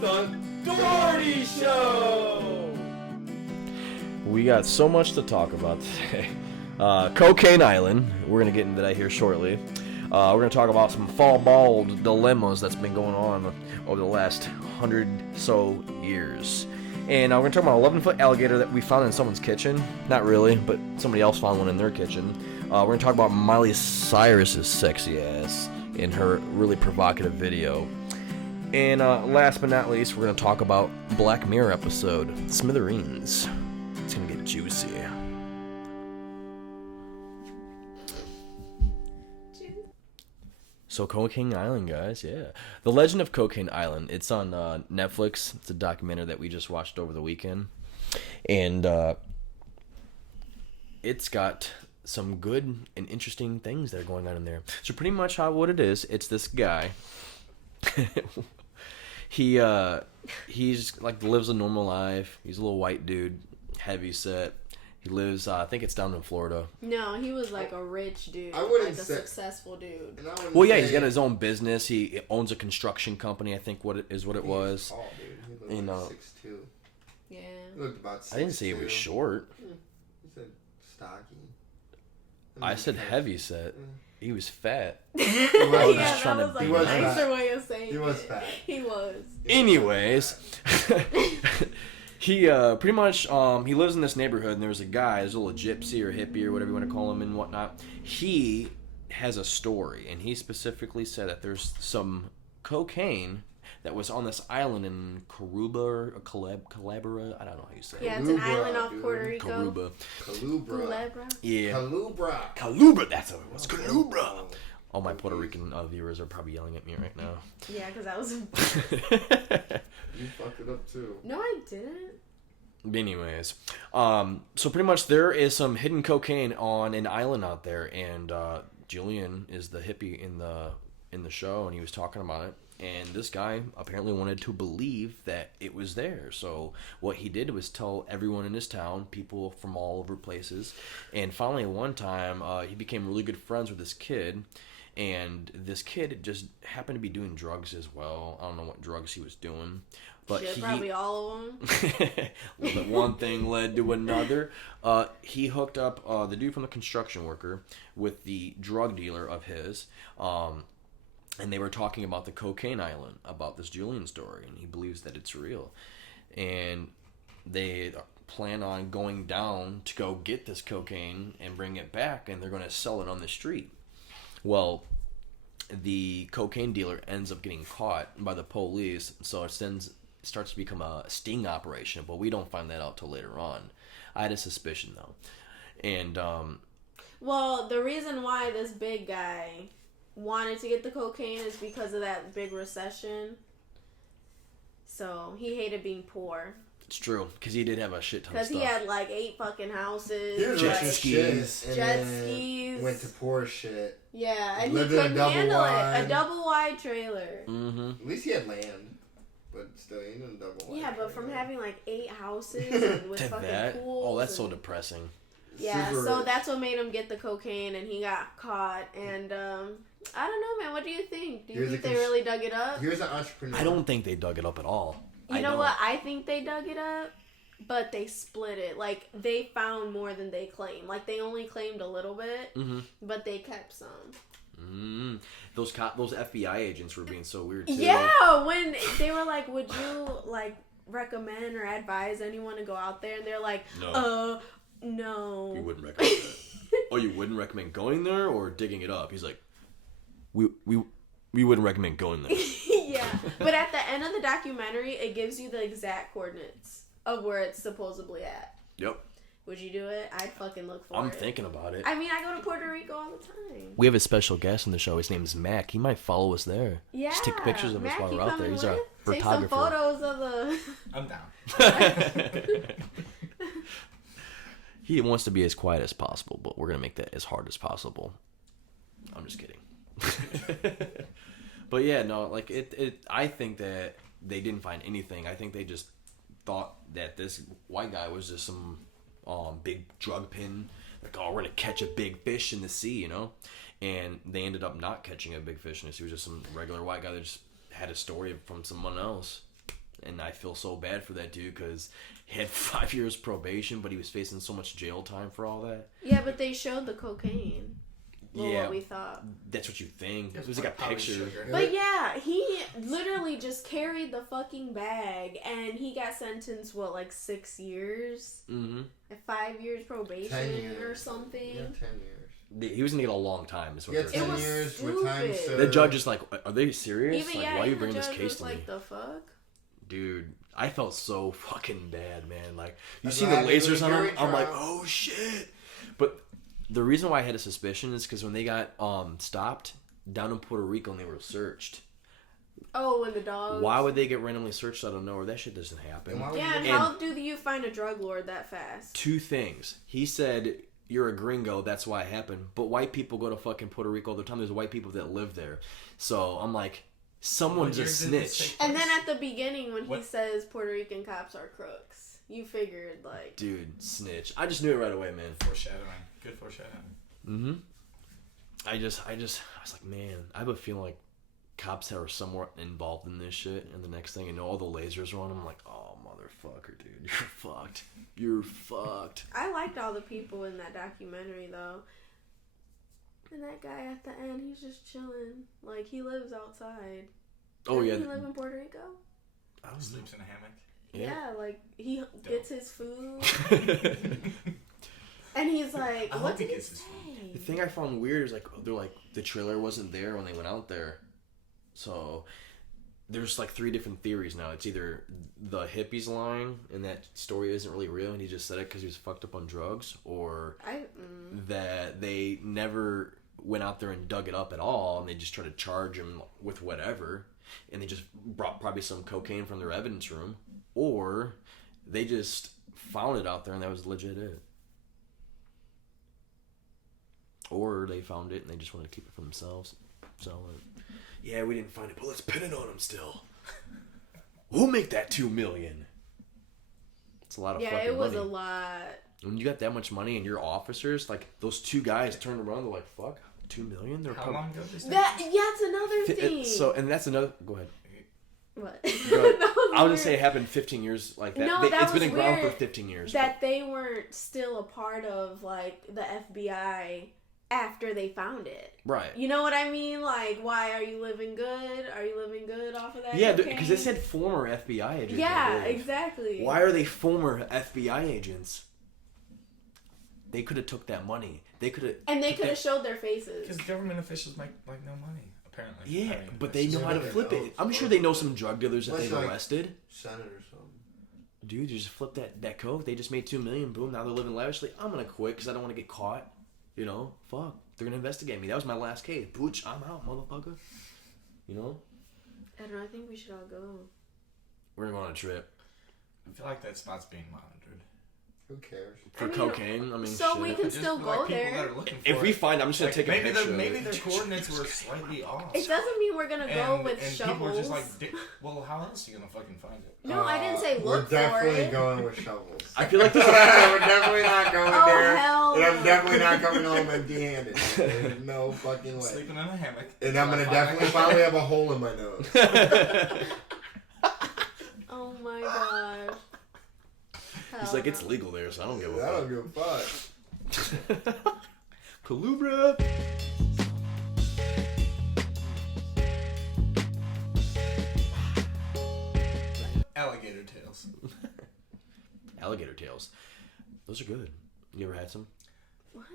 the Doherty Show! We got so much to talk about today. Cocaine Island, we're going to get into that here shortly. We're going to talk about some fall bald dilemmas that's been going on over the last 100 so years. And we're going to talk about an 11-foot alligator that we found in someone's kitchen. Not really, but somebody else found one in their kitchen. We're going to talk about Miley Cyrus's sexy ass in her really provocative video. And last but not least, we're going to talk about Black Mirror episode, Smithereens. It's going to get juicy. So Cocaine Island, guys, yeah. The Legend of Cocaine Island. It's on Netflix. It's a documentary that we just watched over the weekend. And it's got some good and interesting things that are going on in there. So pretty much what it is, it's this guy. He's like lives a normal life. He's a little white dude, heavy set. He lives, I think it's down in Florida. No, he was like a rich dude. I wouldn't like a say, successful dude. Well, yeah, he's got his own business. He owns a construction company, I think what it was. Tall, dude. He looked like 6'2". Yeah. He looked about 6'2". I didn't say he was short. He said stocky. I said heavy set. He was fat. Yeah, just trying that to was like be a nice. nicer way of saying He was it. fat. He was. Anyways, he pretty much he lives in this neighborhood, and there's a guy, there's a little gypsy or hippie or whatever you want to call him and whatnot. He has a story, and he specifically said that there's some cocaine that was on this island in Caruba or Calabra. I don't know how you say it. Yeah, it's an Calubra, island off dude. Puerto Rico. Caruba. Culebra. Yeah. Calubra. That's what it was. Calubra. All my Puerto Rican viewers are probably yelling at me right now. Yeah, because I was. You fucked it up too. No, I didn't. Anyways, so pretty much there is some hidden cocaine on an island out there, and Julian is the hippie in the show, and he was talking about it. And this guy apparently wanted to believe that it was there. So what he did was tell everyone in his town, people from all over places. And finally, one time, he became really good friends with this kid. And this kid just happened to be doing drugs as well. I don't know what drugs he was doing. But Shit, probably all of them. Well, that one thing led to another. He hooked up the dude from the construction worker with the drug dealer of his. And they were talking about the cocaine island, about this Julian story, and he believes that it's real. And they plan on going down to go get this cocaine and bring it back, and they're going to sell it on the street. Well, the cocaine dealer ends up getting caught by the police, so it starts to become a sting operation, but we don't find that out till later on. I had a suspicion, though. And, Well, the reason why this big guy wanted to get the cocaine is because of that big recession. So he hated being poor. it's true, because he did have a shit ton of Because stuff. he had like 8 fucking houses. He was Jet rich as skis. shit, and Jet then skis. Went to poor shit. Yeah, and he Lived in a couldn't double handle wide. it. A double wide trailer. Mm-hmm. At least he had land, but still, he didn't double. Yeah, but from having like 8 houses and with To fucking that? pools. Oh, that's so and- depressing. Yeah, Super so rich. that's what made him get the cocaine, and he got caught. And I don't know, man. What do you think? Do you Here's think a they really dug it up? Here's an entrepreneur. I don't think they dug it up at all. You know what? I think they dug it up, but they split it. Like, they found more than they claimed. Like, they only claimed a little bit, but they kept some. Those FBI agents were being so weird, too. Yeah, when they were like, would you, like, recommend or advise anyone to go out there? And they're like, No. no. You wouldn't recommend that. Oh, you wouldn't recommend going there or digging it up? He's like, we wouldn't recommend going there. Yeah, but at the end of the documentary, it gives you the exact coordinates of where it's supposedly at. Yep. Would you do it? I'd fucking look for it. I'm thinking about it. I mean, I go to Puerto Rico all the time. We have a special guest on the show. His name's Mac. He might follow us there. Yeah. Just take pictures of us Mac, while you we're out there. coming He's our with? Take some photographer. photos of the... I'm down. He wants to be as quiet as possible, but we're going to make that as hard as possible. I'm just kidding. But yeah, no, like I think that they didn't find anything. I think they just thought that this white guy was just some big drug pin. Like, oh, we're going to catch a big fish in the sea, you know? And they ended up not catching a big fish in the sea. He was just some regular white guy that just had a story from someone else. And I feel so bad for that dude because he had 5 years probation, but he was facing so much jail time for all that. Yeah, but they showed the cocaine. Well, Yeah, what we thought. that's what you think. It's It was like a probably picture. sugar. But yeah, he literally just carried the fucking bag, and he got sentenced, what, like 6 years? Mm-hmm. 5 years probation 10 years. or something? Yeah, 10 years. He was gonna get a long time. Is what Yeah, they're 10 saying. was years with time stupid. served. The judge is like, "Are they serious? Even, Like, yeah, why are you even bringing the this judge case was to like, me, the fuck? dude?" I felt so fucking bad, man. Like, you That's see the why I did lasers a on him, jury I'm like, trial. "Oh shit!" But the reason why I had a suspicion is because when they got stopped down in Puerto Rico and they were searched. Oh, and the dogs. Why would they get randomly searched out of nowhere? That shit doesn't happen. And why would Yeah, and you- how do you find a drug lord that fast? Two things. He said, "You're a gringo, that's why it happened." But white people go to fucking Puerto Rico all the time. There's white people that live there. So I'm like, someone's What a year did this snitch. take And then at the beginning, when he What? says Puerto Rican cops are crooks, you figured, like... Dude, snitch. I just knew it right away, man. Foreshadowing. Good foreshadowing. Mm-hmm. I was like, man, I have a feeling like cops that are somewhat involved in this shit, and the next thing you know, all the lasers are on them. I'm like, oh, motherfucker, dude, you're fucked. You're fucked. I liked all the people in that documentary, though. And that guy at the end, he's just chilling. Like, he lives outside. Oh, yeah. Doesn't he live in Puerto Rico? I don't know. Sleeps in a hammock. Yeah, like, he gets his food. The And he's like, I what hope he did he gets his say? thing I found weird is, like, they're like, the trailer wasn't there when they went out there. So there's like 3 different theories now. It's either the hippies lying and that story isn't really real and he just said it because he was fucked up on drugs, or that they never went out there and dug it up at all and they just tried to charge him with whatever and they just brought probably some cocaine from their evidence room, or they just found it out there and that was legit it. Or they found it and they just wanted to keep it for themselves. Sell it. Yeah, we didn't find it, but let's pin it on them still. We'll make that $2 million. It's a lot of Yeah, fucking it was money. a lot. When you got that much money and your officers, like those 2 guys turned around, they're like, "Fuck, $2 million." They're How long ago did this take? That's another thing. So, and that's another. Go ahead. What? Go ahead. That was I was gonna weird. say it happened 15 years like that. No, that It's been was in ground for weird 15 years. that they weren't still a part of, like, the FBI after they found it. Right. You know what I mean? Like, why are you living good? Are you living good off of that? Yeah, cocaine? because it said former FBI agents. I Yeah, believe. exactly. Why are they former FBI agents? They could have took that money. They could have. And they could have showed their faces. Because government officials make like no money, apparently. Yeah, I mean, but that's they just know how to what flip they it. know. I'm sure they know some drug dealers that Unless, they've like, arrested. Senate or something. Dude, you just flip that coke. They just made $2 million. Boom. Now they're living lavishly. I'm gonna quit because I don't want to get caught. You know, fuck. They're gonna investigate me. That was my last case. Booch, I'm out, motherfucker. You know, I don't know. I think we should all go. we're gonna go on a trip I feel like that spot's being monitored. Who cares? for I mean, cocaine. I mean, so shit. we can Just still for, go like, people there. that are looking for If we it. find, I'm just gonna Like, take a maybe picture. maybe of their it. coordinates were slightly off. It doesn't mean we're gonna go with and shovels. people were just like, well, how else are you gonna fucking find it? No, I didn't say We're look for definitely it. going with shovels. I feel like We're this is definitely not going Oh, there. hell And I'm no. definitely not coming home empty-handed. There's no fucking way. Sleeping in a hammock. And I'm gonna definitely probably have a hole in my nose. Oh my gosh. He's Hell like, it's no. legal there, so I don't give I a don't give a fuck. fuck. Calubra. Alligator tails. Alligator tails. Those are good. You ever had some? What?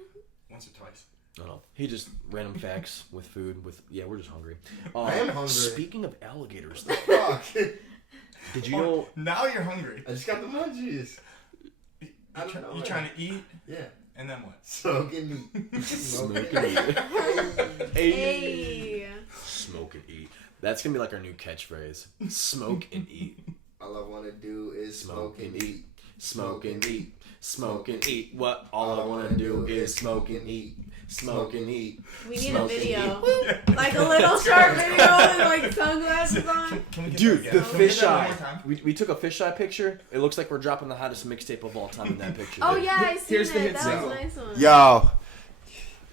Once or twice. I don't know. He just random facts with food. Yeah, we're just hungry. I am hungry. Speaking of alligators, Fuck. did you know? Now you're hungry. I just got the munchies. I don't know. You trying to eat, Yeah. and then what? Smoking meat. Smoke and eat. Hey. Smoke and eat. That's gonna be like our new catchphrase. Smoke and eat. All I want to do is smoke and eat. Smoke and eat. Smoke and eat. What all I wanna do is smoke and eat. Smoke and eat. We need a Smoke and video. eat. Like a little short video with like sunglasses on. Can we get Dude, that the again? Can we get that one fisheye. more time? We took a fisheye picture. It looks like we're dropping the hottest mixtape of all time in that picture. Oh dude. yeah, I see Here's the that. hit That single. was a nice one. Yo.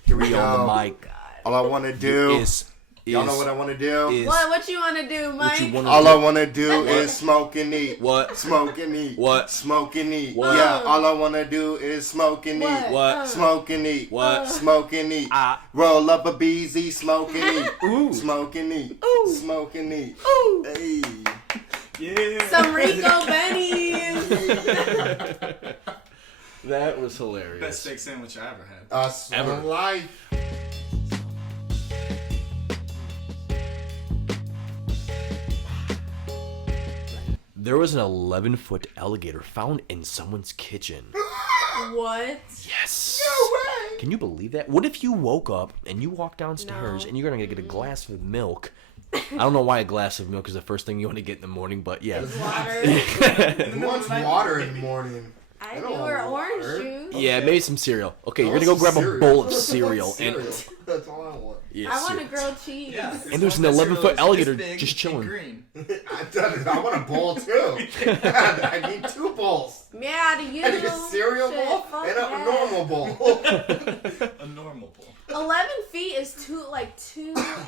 Here we We on the go. mic. God. All I want to do Is Y'all know what I want to do? What you want to do, Mike? All I want to do is smoke and eat. What? Smoke and eat. What? Smoke and eat. What? Yeah, all I want to do is smoke and eat. What? Smoke and eat. What? Smoke and eat. Roll up a BZ, smoke and eat. Ooh. Smoke and eat. Ooh. Smoke and eat. Ooh. Hey. Yeah. Some Rico Bennies. That was hilarious. Best steak sandwich I ever had. Ever. Life. There was an 11-foot alligator found in someone's kitchen. What? Yes. No way. Can you believe that? What if you woke up and you walk downstairs and you're going to get a glass of milk? I don't know why a glass of milk is the first thing you want to get in the morning, but yeah. Water. Who wants water in the morning? I do, or orange juice. Yeah, maybe some cereal. Okay, you're want going to go grab some a bowl of cereal. cereal. And That's all I want. yeah, I want cereal. a grilled cheese. Yeah. And there's an That 11-foot cereal is alligator this big just and chilling. green. I want a bowl too. I need 2 bowls. Yeah, do you? I need a cereal Shit, bowl fuck and a yeah. normal bowl. A normal bowl. 11 feet is two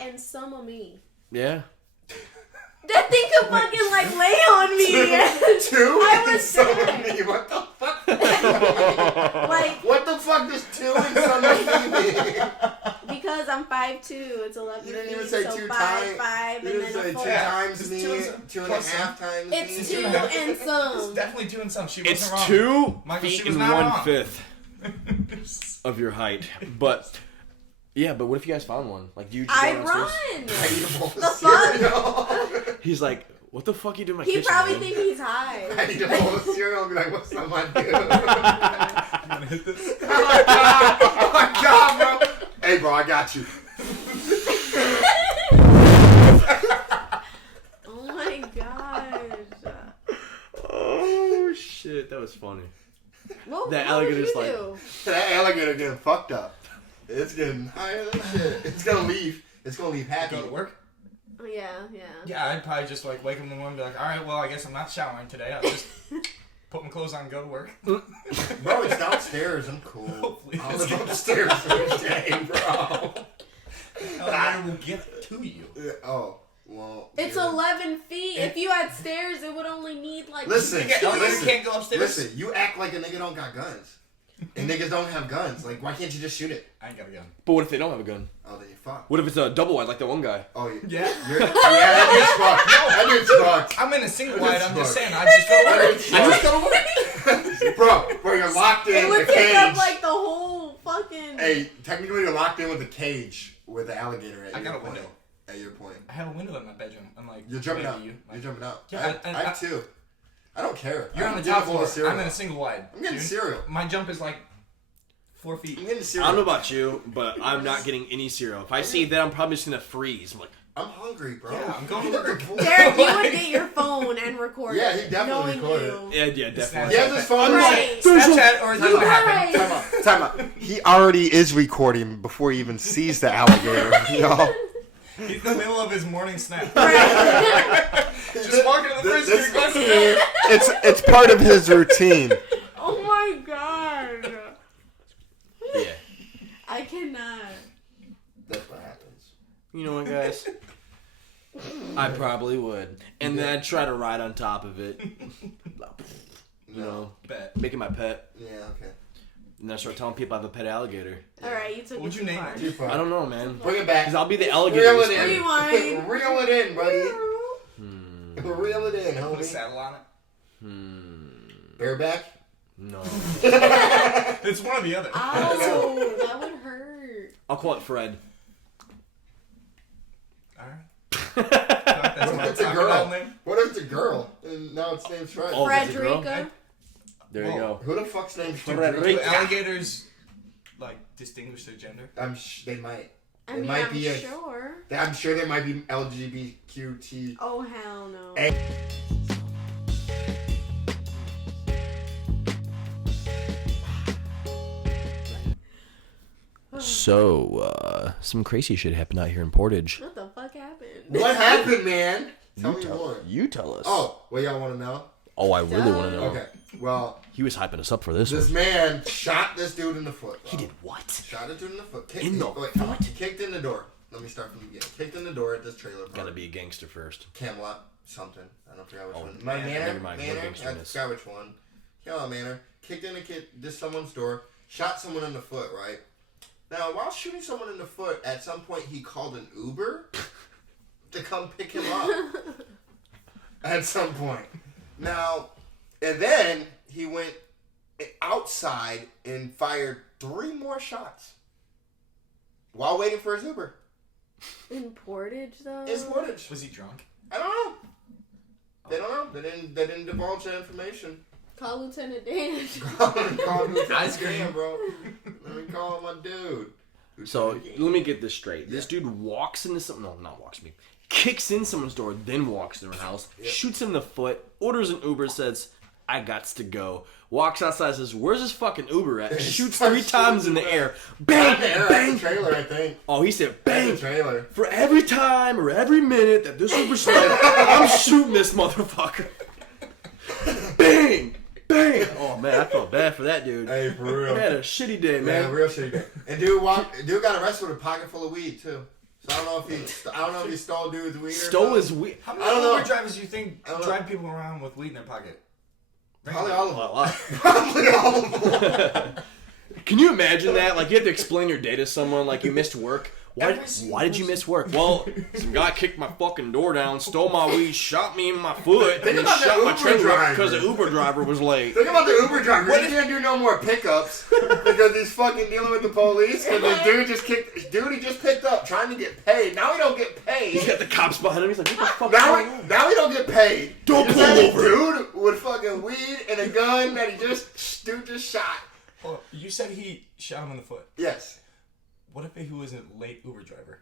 and some of me. Yeah. That thing could fucking lay on me. 2 I and was some of sad. me. What the fuck? Like, What the fuck does 2 and some of me mean? because I'm 5'2", it's 11 You didn't feet, even say so 2 5'5", times. and You didn't then say a 2 4. times It's me, 2 and 2.5 plus times me. It's 2 and some. It's definitely 2 and some. She wasn't It's wrong. 2 Michael, she feet was and not 1/5 of your height. But, yeah, but what if you guys found one? Like, do you just I go downstairs? run. I eat a bowl of The fuck? cereal. He's like, what the fuck you doing in my He kitchen, probably man? thinks he's high. I eat a bowl of cereal and be like, what's up, my dude? You wanna hit this? Oh my god, bro. Hey, bro, I got you. Oh my gosh. Oh, shit. That was funny. What, That what would alligator's you like- do? That alligator getting fucked up. It's getting higher than shit. It's gonna leave. It's gonna leave happy. Go to work? Oh, yeah. Yeah, I'd probably just wake up in the morning and be like, alright, well, I guess I'm not showering today. I'll just put my clothes on and go to work. Bro, it's downstairs. I'm cool. Hopefully I'll it's live upstairs every day, bro. I will get to you. Oh, well. It's yeah. 11 feet. If you had stairs, it would only need Listen, You listen, can't go upstairs. listen. You act like a nigga don't got guns. And niggas don't have guns. Like, why can't you just shoot it? I ain't got a gun. But what if they don't have a gun? Oh, then you fuck. What if it's a double wide like that one guy? Oh, Yeah. that dude's fucked. That dude's fucked. I'm in a single What wide. is I'm just fuck? saying. I just go to work. I just go to work. Bro, you're locked in It would with a take up cage. the whole fucking. Hey, technically you're locked in with a cage with an alligator at I your got a point. window. At your point. I have a window in my bedroom. I'm like, You're jumping maybe out. you. You're jumping out. Yeah, I have 2. I don't care. You're I'm on the getting top a bowl floor. of cereal. I'm in a single wide. I'm getting dude. cereal. My jump is like 4 feet. I'm getting I cereal. don't know about you, but I'm not getting any cereal. If I see that, I'm probably just going to freeze. I'm like, I'm hungry, bro. Yeah, I'm going to work. Derek, you would get your phone and record. Yeah, it, he definitely knowing recorded you. yeah, definitely. He has his phone. Right. Snapchat or is that You what happened? guys. Time out. He already is recording before he even sees the alligator. Y'all. He's in the middle of his morning snack. Right. Just walking to the fridge This- and glass of milk. It's part of his routine. Oh my god. Yeah. I cannot. That's what happens. You know what, guys? I probably would. And then I'd try to ride on top of it. You know, Bet. make it my pet. Yeah, okay. And then I start telling people I have a pet alligator. Alright, you took What'd it you too name far. it? Too far. I don't know, man. Bring it back. Because I'll be the Reel alligator. it whisperer. in. Rewind. Reel it in, buddy. Hmm. Reel it in, Put a homie. saddle on it. Bareback? No. It's one or the other. Oh, that would hurt. I'll call it Fred. Alright. That's What my if it's a Taco Bell girl? name. What if it's a girl? And now it's named Fred. Oh, if it's a girl? Frederica. There you Whoa. go. Who the fuck's named Do Fred? alligators like distinguish their gender? They might. I It mean, might I'm be a- sure. I'm sure there might be LGBTQT. Oh, hell no. So, some crazy shit happened out here in Portage. What the fuck happened? What happened, man? Tell me more. You tell us. Oh, well, y'all want to know? Oh, I really want to know. Okay. Well, He was hyping us up for this this one. man shot this dude in the foot. Bro. He did what? Shot a dude in the foot. In the foot? Kicked in the door. Let me start from the beginning. Kicked in the door at this trailer park. Gotta be a gangster first. Camelot something. I don't forget which one. Never mind. Manor. I forgot which one. Camelot Manor. Kicked in this someone's door. Shot someone in the foot. Right. Now, while shooting someone in the foot, at some point he called an Uber to come pick him up. At some point. Now, and then he went outside and fired 3 more shots while waiting for his Uber. In Portage, though? In Portage. Was he drunk? I don't know. They don't know. They didn't divulge that information. Call Lieutenant Dan. Call Lieutenant Dan, bro. Let me call my dude. So, let me get this straight. This dude walks into kicks in someone's door, then walks to their house, shoots him in the foot, orders an Uber, says, I gots to go. Walks outside, says, where's this fucking Uber at? Shoots 3 times in the air. Bang! Bang! Trailer, I think. Oh, he said, bang! Trailer. For every time or every minute that this Uber's late, I'm shooting this motherfucker. Bang! Bang! Oh, man, I felt bad for that dude. Hey, for real. He had a shitty day, man. Yeah, real shitty day. And dude got arrested with a pocket full of weed, too. So I don't know if he stole dude's weed or Stole his weed. How many Uber drivers do you think drive people around with weed in their pocket? Probably all of them. A lot. Probably all of them. Can you imagine that? Like, you have to explain your day to someone, like you missed work. Why did you miss work? Well, some guy kicked my fucking door down, stole my weed, shot me in my foot, and then shot my trailer because the Uber driver was late. Think about the Uber driver. He can't do no more pickups because he's fucking dealing with the police. Because the dude he just picked up trying to get paid. Now he don't get paid. He's got the cops behind him. He's like, what the fuck? Now he don't get paid. Don't pull over. Dude with fucking weed and a gun that dude just shot. Oh, you said he shot him in the foot. Yes. What if he was a late Uber driver?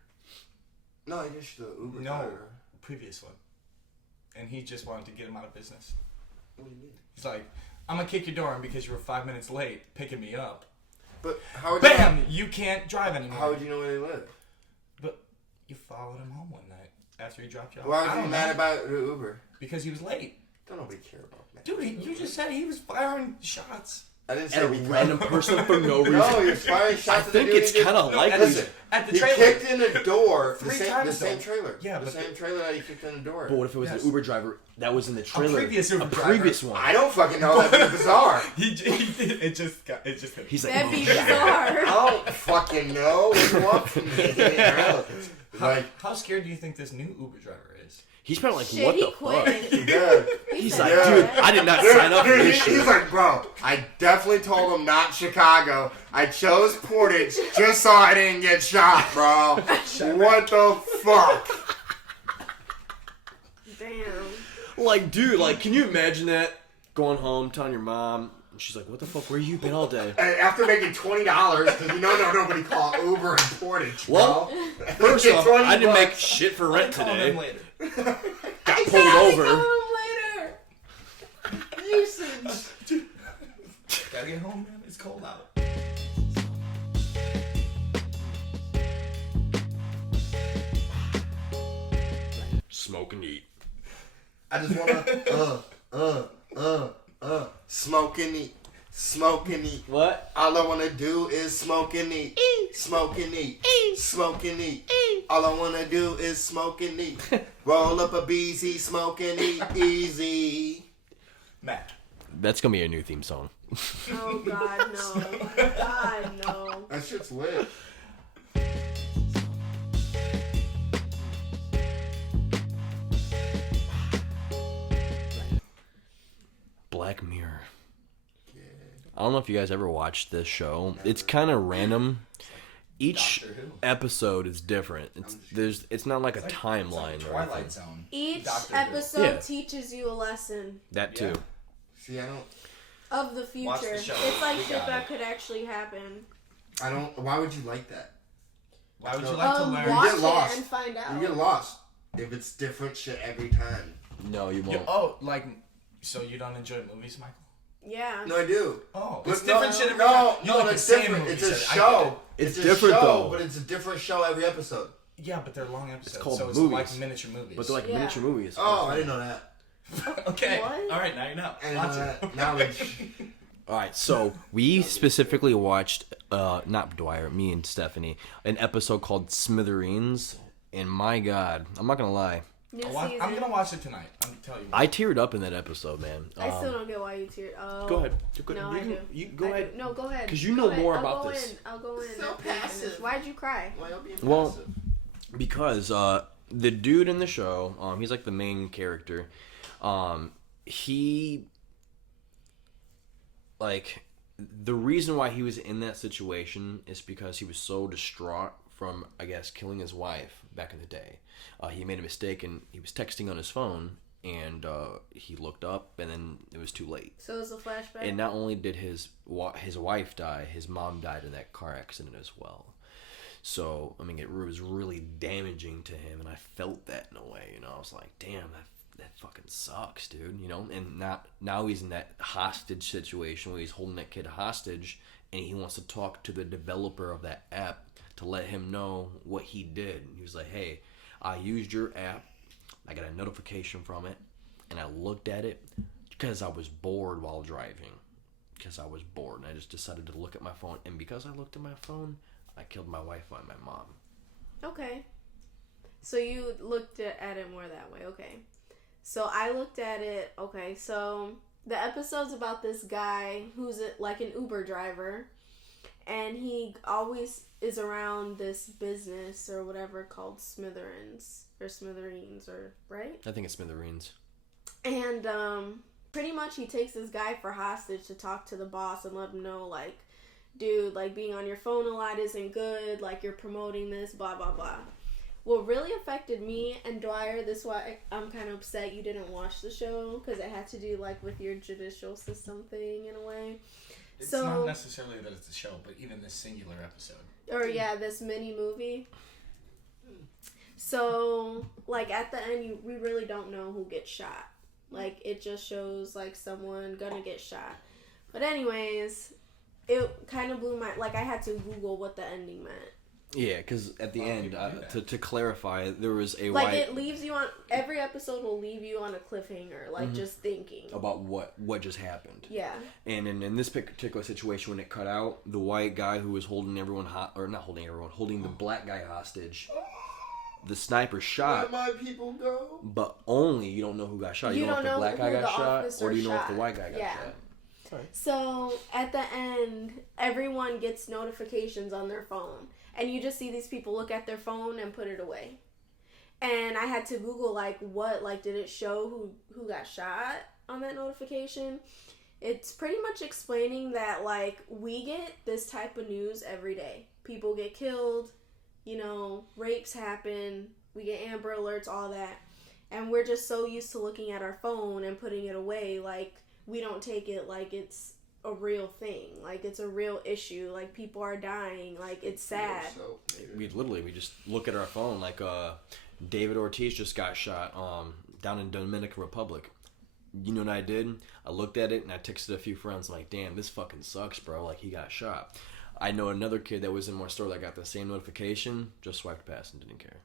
No, he just the Uber driver. Previous one. And he just wanted to get him out of business. What do you mean? He's like, I'm going to kick your door in because you were 5 minutes late picking me up. But how would you can't drive anymore. How would you know where they live? But you followed him home one night after he dropped you off. Why was he mad about the Uber? Because he was late. Don't nobody care about that. Dude, you just said he was firing shots. I didn't say At a random person for no reason. No, you're firing shots. I think it's kind of likely. Listen, at the he trailer. kicked in the door. the 3 same times trailer. Yeah, the same trailer that he kicked in the door. But what if it was an Uber driver that was in the trailer? A previous Uber driver. previous one. I don't fucking know. That'd be bizarre. It just He's like, That'd be I bizarre. don't fucking know what you want from me. How scared do you think this new Uber driver is? he's probably like, Shit, what he the quit. fuck? Yeah. He's said like, that. dude, I did not sign up for this He's shit. like, bro, I definitely told him not Chicago. I chose Portage just so I didn't get shot, bro. What the fuck? Damn. Like, dude, like, can you imagine that? Going home, telling your mom, and she's like, what the fuck, where you been all day? And after making $20, because nobody called Uber and Portage, bro. Well, first off, I didn't make shit for rent Call today. them later. Got pulled over. Call him later. Usage. Gotta get home, man. It's cold out. Smoke and eat. I just wanna smoke and eat. Smoke and eat. What? All I wanna do is smoke and eat. Smoke and eat. Smoke and eat. All I wanna do is smoke and eat. Roll up a BZ, smoke and eat easy. Matt. That's gonna be a new theme song. Oh, God, no. God, no. That shit's lit. Black Mirror. I don't know if you guys ever watched this show. It's kind of random. Each episode is different. It's not like a timeline It's or like anything. Twilight Zone. Each Doctor Who. episode Yeah. teaches you a lesson That too. Yeah. See, I don't. of the future. Watch the show. It's like We shit got that it. could actually happen. Why would you like that? Why would you like to learn? Watch get lost. it and find out. You get lost if it's different shit every time. No, you won't. So you don't enjoy movies, Michael? Yeah. No, I do. Oh, But it's different shit every no, time. You no, like the it's same different. movies. It's a I get show. It's a different, show, though. but it's a different show every episode. Yeah, but they're long episodes. called so movies. It's like miniature movies. But they're like Yeah. miniature movies. Oh, I didn't know that. okay. What? All right, now you know. And Watch it. knowledge. All right, so we specifically watched, not Dwyer, me and Stephanie, an episode called Smithereens, and my God, I'm not gonna lie, New I'm season. gonna watch it tonight. I'm telling you. I teared up in that episode, man. I still don't get why you teared. Oh. Go ahead. No, you I can, do. You go I ahead. do. No, go ahead. Because you Go know ahead. more I'll about go this. In. I'll go in. So after you finish. passive. Why'd you cry? Why y'all being Well, passive? Because the dude in the show, he's like the main character. He like the reason why he was in that situation is because he was so distraught from, I guess, killing his wife back in the day. He made a mistake and he was texting on his phone, and he looked up and then it was too late. So it was a flashback. And not only did his wife die, his mom died in that car accident as well. So, I mean, it was really damaging to him, and I felt that in a way, you know. I was like, damn, that fucking sucks, dude, you know. And now he's in that hostage situation where he's holding that kid hostage, and he wants to talk to the developer of that app to let him know what he did. He was like, hey, I used your app, I got a notification from it, and I looked at it because I was bored while driving. Because I was bored, and I just decided to look at my phone, and because I looked at my phone, I killed my wife and my mom. Okay. So you looked at it more that way. Okay. So I looked at it. Okay. So the episode's about this guy who's like an Uber driver. And he always is around this business or whatever called Smithereens. Or right? I think it's Smithereens. And pretty much he takes this guy for hostage to talk to the boss and let him know, like, dude, like, being on your phone a lot isn't good, like, you're promoting this, blah, blah, blah. What really affected me and Dwyer, this is why I'm kind of upset you didn't watch the show, because it had to do, like, with your judicial system thing, in a way. It's So, not necessarily that it's a show, but even this singular episode. or, yeah, this mini movie. So, like, at the end, we really don't know who gets shot. Like, it just shows, like, someone gonna get shot. But anyways, it kind of blew my... Like, I had to Google what the ending meant. Yeah, because at the end, to clarify, there was a Like, white... it leaves you on... Every episode will leave you on a cliffhanger, like, just thinking. about what just happened. Yeah. And in this particular situation, when it cut out, the white guy who was holding everyone... or not holding everyone, holding the black guy hostage... The sniper shot, Where my people go? but only you don't know who got shot. You don't know if the black guy got shot, or do you know if the white guy got shot. Right. So, at the end, everyone gets notifications on their phone. And you just see these people look at their phone and put it away. And I had to Google, like, what, like, did it show who got shot on that notification? It's pretty much explaining that, like, we get this type of news every day. People get killed, you know, rapes happen, we get Amber Alerts, all that. And we're just so used to looking at our phone and putting it away, like, we don't take it like it's a real thing. Like, it's a real issue. Like, people are dying. Like, it's sad. We just look at our phone. Like, David Ortiz just got shot down in Dominican Republic. You know what I did? I looked at it and I texted a few friends like, damn, this fucking sucks, bro. Like, he got shot. I know another kid that was in my store that got the same notification, just swiped past and didn't care.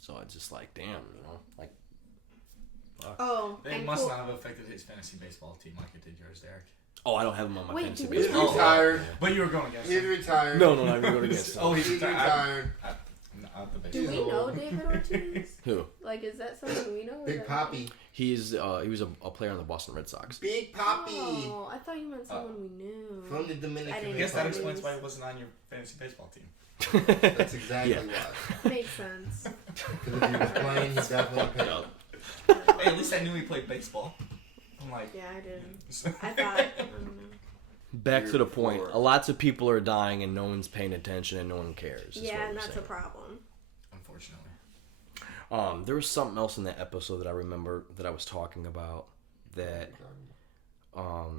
So it's just like, damn, you know, like, fuck. Oh, It must not have affected his fantasy baseball team like it did yours, Derek. Oh, I don't have him on my Wait, fantasy do we- He's baseball. retired. But you were going against He's him. retired. No, I'm going against him. Oh, he's He's retired. retired. Not the do baseball. we know David Ortiz? Who? Like, is that something we know? or is Big that- Poppy. He was a player on the Boston Red Sox. Big Poppy. Oh, I thought you meant someone we knew. From the I Dominican didn't I guess that Republic. explains why he wasn't on your fantasy baseball team. That's exactly Yeah. why. Makes sense. Because if he was playing, he definitely picked up. Hey, at least I knew he played baseball. I'm like, Yeah, I didn't. I thought. I don't know. Back to the point. Lots of people are dying and no one's paying attention and no one cares. is Yeah, what and we're that's a saying. problem. unfortunately. There was something else in that episode that I remember that I was talking about that Tell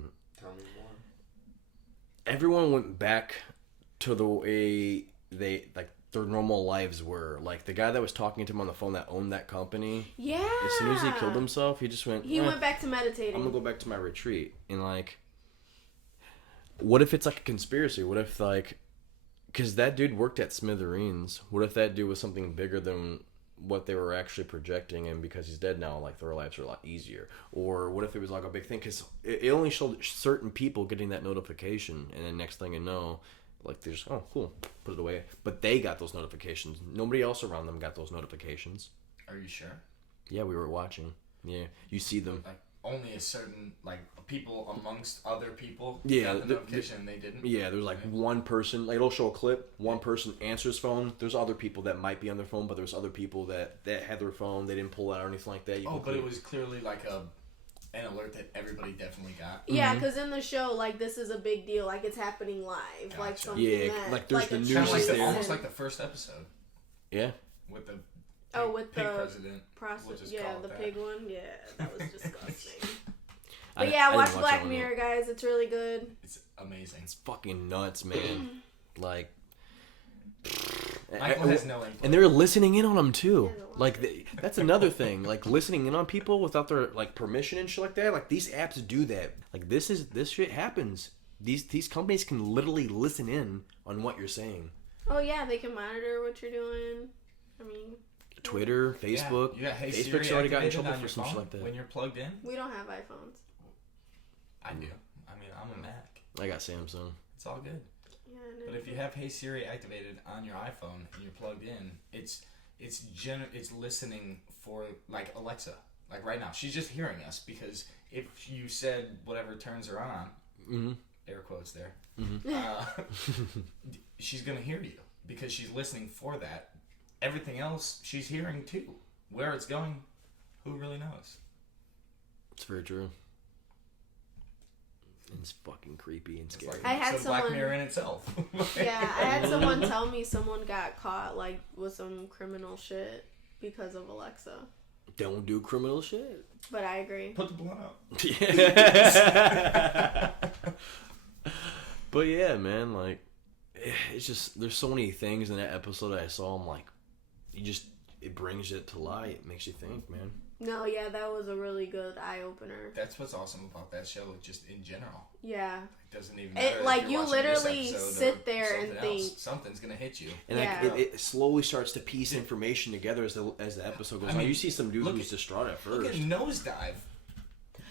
me more. everyone went back to the way they like their normal lives were. Like the guy that was talking to him on the phone that owned that company. Yeah. As soon as he killed himself, he just went. He went back to meditating. I'm gonna go back to my retreat. And like, what if it's like a conspiracy? What if like, because that dude worked at Smithereens. What if that dude was something bigger than what they were actually projecting, and because he's dead now, like their lives are a lot easier? Or what if it was like a big thing? Because it only showed certain people getting that notification, and then next thing you know, like they're just, oh, cool, put it away. But they got those notifications. Nobody else around them got those notifications. Are you sure? Yeah, we were watching. Yeah, you see them. Like only a certain like people amongst other people. Yeah, got the notification and they didn't. Yeah, there's like one person. Like it'll show a clip. One person answers phone. There's other people that might be on their phone, but there's other people that had their phone. They didn't pull it out or anything like that. But it was clearly like an alert that everybody definitely got. Yeah, because in the show, like, this is a big deal. Like, it's happening live. Gotcha. Like, something Yeah, like, there's the a news Kind of like is the, there. almost like the first episode Yeah. with the with pig the president. We'll just call it the that. pig one. Yeah, that was disgusting. I But yeah, didn't watch that Black one Mirror, yet. guys. It's really good. It's amazing. It's fucking nuts, man. Like. Michael has no input. And they're listening in on them too. Yeah, Like that's another thing. Like listening in on people without their like permission and shit like that. Like these apps do that. Like this shit happens. These companies can literally listen in on what you're saying. Oh yeah, they can monitor what you're doing. I mean, Twitter, Facebook. Yeah, hey Facebook's Siri already got in activated trouble on for your some shit phone like that. when you're plugged in. we don't have iPhones. I do. I mean, I'm a Mac. I got Samsung. It's all good. Yeah, But if you have Hey Siri activated on your iPhone and you're plugged in, it's listening for like Alexa. Like right now, she's just hearing us because if you said whatever turns her on, Mm-hmm. air quotes there, Mm-hmm. she's gonna hear you because she's listening for that. Everything else she's hearing too. Where it's going, who really knows? It's very true. It's fucking creepy and It's scary. like I had so Black someone- Mirror in itself. yeah, I had someone tell me someone got caught like with some criminal shit because of Alexa. Don't do criminal shit. But I agree. Put the blunt out. Yeah. But yeah, man, like it's just there's so many things in that episode that I saw. I'm like, it brings it to light. It makes you think, man. No, yeah, that was a really good eye opener. That's what's awesome about that show, just in general. Yeah. It doesn't even matter. It, like, if you're you watching this literally episode or sit there and something else. think. Something's gonna hit you. And Yeah. it slowly starts to piece information together as the episode goes I on. mean, You see some dude look who's at- distraught at Look at first. Nosedive.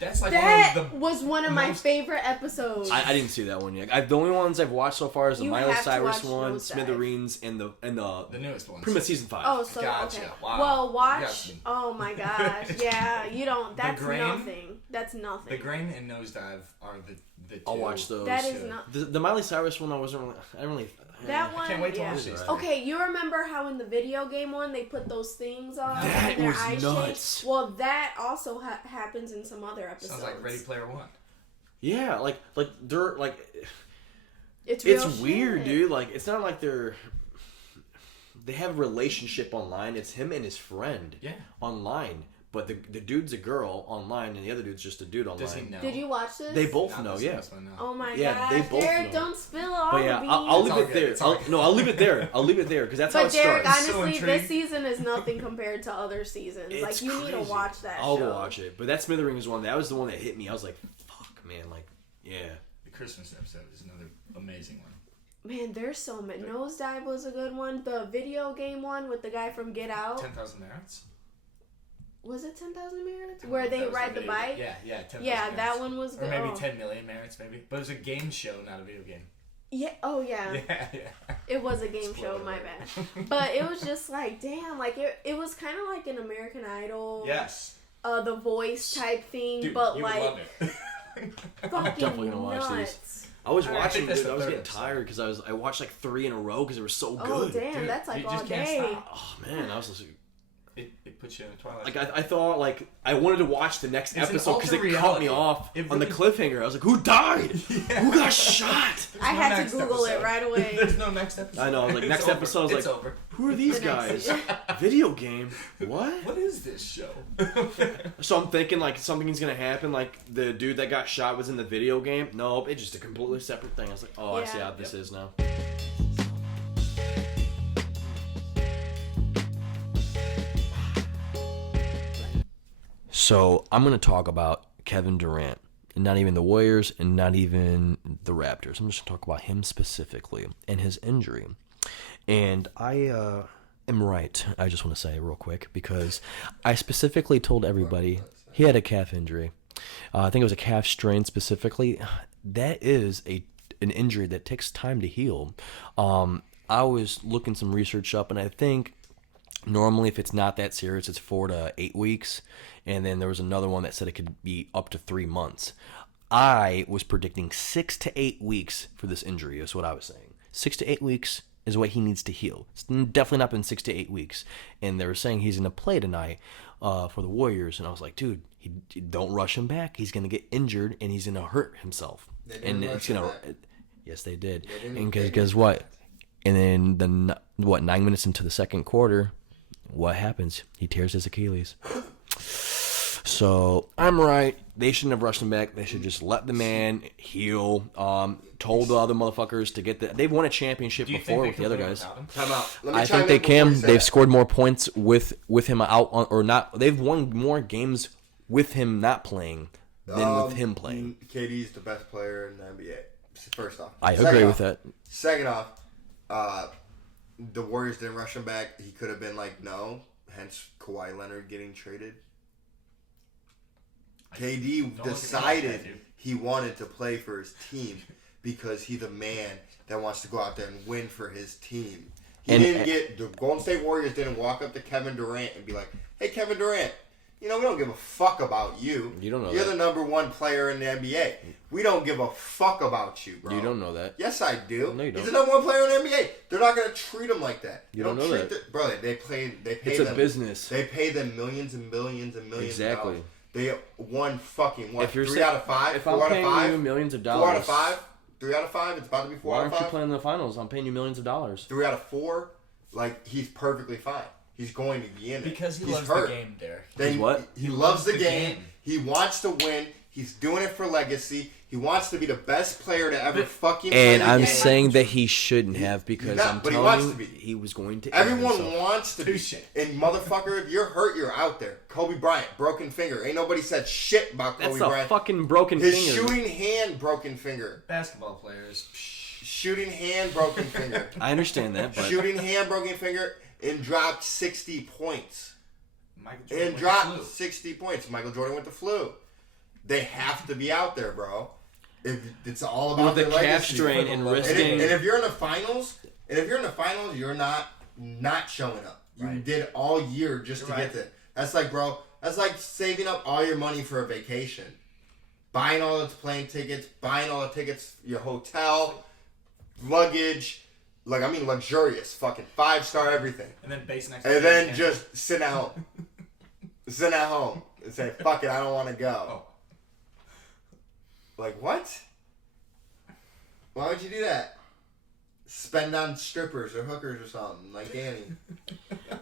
That's like That one of the was one of my most- favorite episodes. I didn't see that one yet. The only ones I've watched so far is the You Miley have to Cyrus watch one, Nosedive. Smithereens, and the newest ones. pretty much season 5. Oh, so Gotcha. okay. Wow. Well, You watch. got me. Oh my gosh. Yeah, you don't. That's Grain? nothing. That's nothing. The Grain and Nosedive are the two. I'll watch those. That is Good. not. The Miley Cyrus one, I didn't really. That one. I can't wait to yeah. watch these. Right. Okay, you remember how in the video game one they put those things on That and their was eyes nuts. shake? Well, that also happens in some other episodes. Sounds like Ready Player One. Yeah, like they're like It's it's real weird, shit. dude. Like it's not like they have a relationship online. It's him and his friend Yeah. online, but the dude's a girl online and the other dude's just a dude online. Does he know? Did you watch this? They both Not know, this yeah. one, no. Oh my Yeah, gosh, they both Derek, know. don't spill all But yeah, the beans. I'll leave It's all it good, there. it's all good. I'll leave it there. I'll leave it there because that's how But it Derek, starts. So honestly, this intrigued. season is nothing compared to other seasons. It's like, you need to crazy. watch that I'll show. go watch it. But that Smithereens one, that was the one that hit me. I was like, fuck, man. Like, yeah. The Christmas episode is another amazing one. Man, there's so many. Nosedive was a good one. The video game one with the guy from Get Out. 10,000 Merits? Was it 10,000 Merits? I Where don't know if they that was ride the video bike? game. Yeah, 10,000 Yeah, Merits. that one was good. Or maybe Oh. 10 million merits, maybe. But it was a game show, not a video game. Yeah. Oh, yeah. Yeah. It was a game show, Spoiler my alert. bad. But it was just like, damn, like it was kind of like an American Idol, Yes. The Voice type thing, Dude, but you like would love it. fucking definitely gonna watch nuts. these. I was All right. watching, I think that's dude. I the was third getting episode. tired because I watched like 3 in a row because they were so Oh good. damn, Dude, that's like you all just can't day. stop. Oh man, I was just It puts you in a twilight. like I thought like I wanted to watch the next It's an episode because it alternate caught me reality. off It on the really- cliffhanger. I was like, who died? Who got shot? I had to Google it right away. There's no next episode. I know, like, It's next over. episode, I was It's like- over. Who are these The next guys? Video game? What? What is this show? So I'm thinking like something's gonna happen. Like the dude that got shot was in the video game. Nope, it's just a completely separate thing. I was like, oh, I see Yeah. how this is now. So I'm gonna talk about Kevin Durant, and not even the Warriors, and not even the Raptors. I'm just gonna talk about him specifically and his injury. And I am right. I just want to say real quick because I specifically told everybody he had a calf injury. I think it was a calf strain specifically. That is an injury that takes time to heal. I was looking some research up, and I think normally if it's not that serious, it's 4 to 8 weeks. And then there was another one that said it could be up to 3 months. I was predicting 6 to 8 weeks for this injury, is what I was saying. 6 to 8 weeks is what he needs to heal. It's definitely not been 6 to 8 weeks. And they were saying he's going to play tonight for the Warriors. And I was like, dude, don't rush him back. He's going to get injured, and he's going to hurt himself. And it's going to... Yes, they did. And guess what? And then, 9 minutes into the second quarter, what happens? He tears his Achilles. So, I'm right. They shouldn't have rushed him back. They should just let the man heal. Told the other motherfuckers to get the... They've won a championship before with the other guys. Time out. I think they can. They've scored more points with him out or not. They've won more games with him not playing than with him playing. KD's the best player in the NBA. First off. I agree with that. Second off, the Warriors didn't rush him back. He could have been like, no. Hence, Kawhi Leonard getting traded. KD decided he wanted to play for his team because he's a man that wants to go out there and win for his team. The Golden State Warriors didn't walk up to Kevin Durant and be like, hey, Kevin Durant, we don't give a fuck about you. You don't know You're that. the number one player in the NBA. We don't give a fuck about you, bro. You don't know that. Yes, I do. No, you don't. He's the number one player in the NBA. They're not going to treat him like that. You don't know that. Brother, they pay It's them. a business. They pay them millions and millions and millions of dollars. Exactly. They won fucking, what, If you're 3 out of 5? If 4 I'm out of paying 5? you millions of 4 out dollars. of 5? 3 out of 5? It's about to be 4 Why out of aren't 5? you playing in the finals? I'm paying you millions of dollars. 3 out of 4? Like, he's perfectly fine. He's going to be in it. Because he He's loves hurt. the game, Derek. He's what? He loves the the game. game. He wants to win. He's doing it for legacy. He wants to be the best player to ever fucking play And the I'm game. saying that he shouldn't have because not, I'm but he telling wants you to be. he was going to. Everyone himself. wants to be. Touche. And motherfucker, if you're hurt, you're out there. Kobe Bryant, broken finger. Ain't nobody said shit about Kobe That's a Bryant. fucking broken His finger. shooting hand, broken finger. Basketball players. Shooting hand, broken finger. I understand that, but Shooting hand, broken finger, and dropped 60 points. Michael Jordan And with dropped the flu. 60 points. Michael Jordan with the flu. They have to be out there, bro. It's all about with the their calf legacy. strain and And risking. if you're in the finals, you're not showing up. You Right. did all year just You're to right. get there. That's like, bro. That's like saving up all your money for a vacation, buying all the plane tickets, buying all the tickets, your hotel, luggage. Like, I mean, luxurious, fucking 5-star everything. And then base next. And then just sit at home. Sit at home and say, fuck it, I don't want to go. Oh. Like, what? Why would you do that? Spend on strippers or hookers or something, like Danny.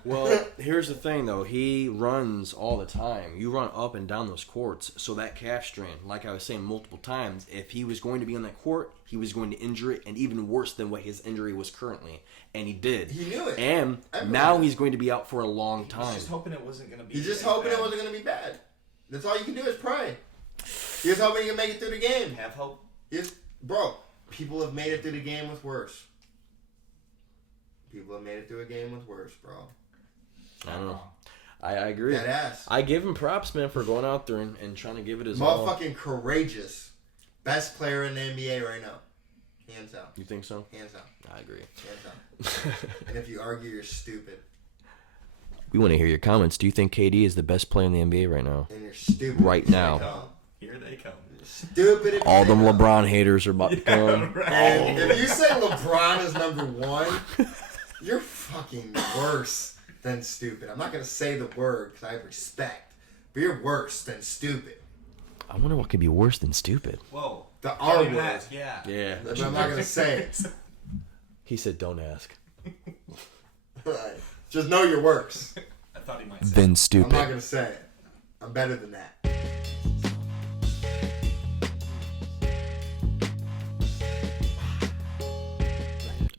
well, here's the thing though. He runs all the time. You run up and down those courts, so that calf strain, like I was saying multiple times, if he was going to be on that court, he was going to injure it, and even worse than what his injury was currently, and he did. He knew it. And now he's going to be out for a long time. He's just hoping it wasn't going to be. He's just as hoping bad. it wasn't going to be bad. That's all you can do is pray. He's hoping he can make it through the game. Have hope. Bro, people have made it through the game with worse. People have made it through a game with worse, bro. I don't know. I agree. That ass. I give him props, man, for going out there and trying to give it his all. Motherfucking courageous. Best player in the NBA right now. Hands down. You think so? Hands down. I agree. Hands down. And if you argue, you're stupid. We want to hear your comments. Do you think KD is the best player in the NBA right now? And you're stupid. Right now. Here they come. Stupid. if All you them think LeBron haters are about to come. Right. And if you say LeBron is number one, you're fucking worse than stupid. I'm not going to say the word because I have respect. But you're worse than stupid. I wonder what could be worse than stupid. Whoa. The R Don't even word. ask, Yeah. Yeah. But I'm not going to say it. He said, don't ask. Just know you're worse. I thought he might say. Then I'm not stupid. going to say it. I'm better than that.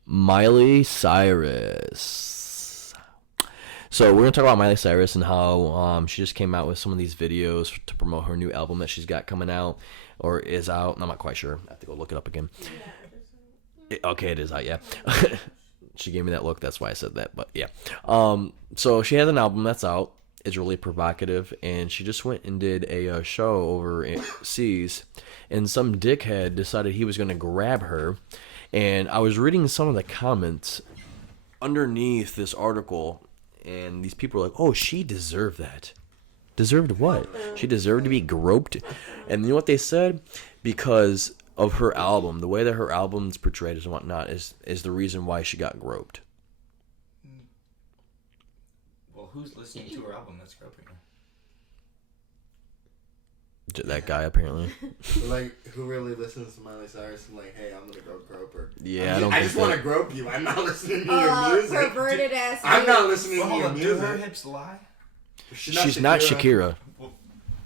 Miley Cyrus. So we're gonna talk about Miley Cyrus and how she just came out with some of these videos to promote her new album that she's got coming out or is out. I'm not quite sure. I have to go look it up again. Okay, it is out. Yeah. She gave me that look. That's why I said that. But yeah. So she has an album that's out. It's really provocative, and she just went and did a show overseas, and some dickhead decided he was going to grab her. And I was reading some of the comments underneath this article, and these people were like, "Oh, she deserved that." Deserved what? She deserved to be groped. And you know what they said? Because of her album, the way that her album's portrayed and whatnot is the reason why she got groped. Well, who's listening to her album that's groping her? That guy, apparently. Like, who really listens to Miley Cyrus and like, hey, I'm gonna go grope her? Yeah, I just want to grope you. I'm not listening to your music. Perverted ass. I'm not listening to your Do music. her hips lie? She's not Shakira. Well,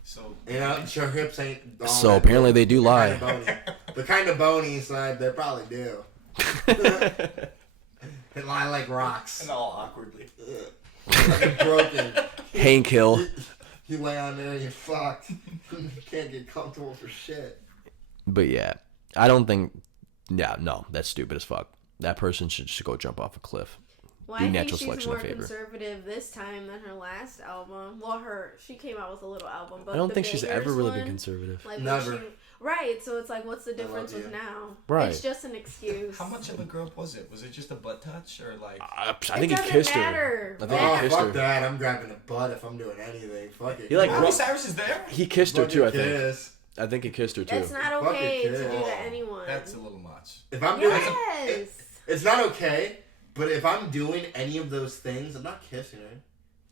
so You know, her hips ain't. all So that apparently big. they do They're lie. kinda bony. The kind of bony side, they probably do. They lie like rocks. and all awkwardly. Like broken. Hank Hill. You lay on there and you're fucked. You can't get comfortable for shit. But yeah, I don't think. Yeah, no, that's stupid as fuck. That person should just go jump off a cliff. Well, Do I natural think she's selection more a favor. conservative this time than her last album. Well, she came out with a little album, but I don't the think she's ever Bangers really one, been conservative. Like when Never. Right, so it's like, what's the difference love with you. now? Right. It's just an excuse. How much of a grope was it? Was it just a butt touch or like? I It think he doesn't kissed her. matter. I think Oh, he kissed fuck her. that. I'm grabbing a butt if I'm doing anything. Fuck it. He like Miley Cyrus is there? He kissed her too. I think. Kiss. I think he kissed her too. It's not Fuck okay it, to kid. do to anyone. That's a little much. If I'm doing Yes. it's not okay, but if I'm doing any of those things, I'm not kissing her.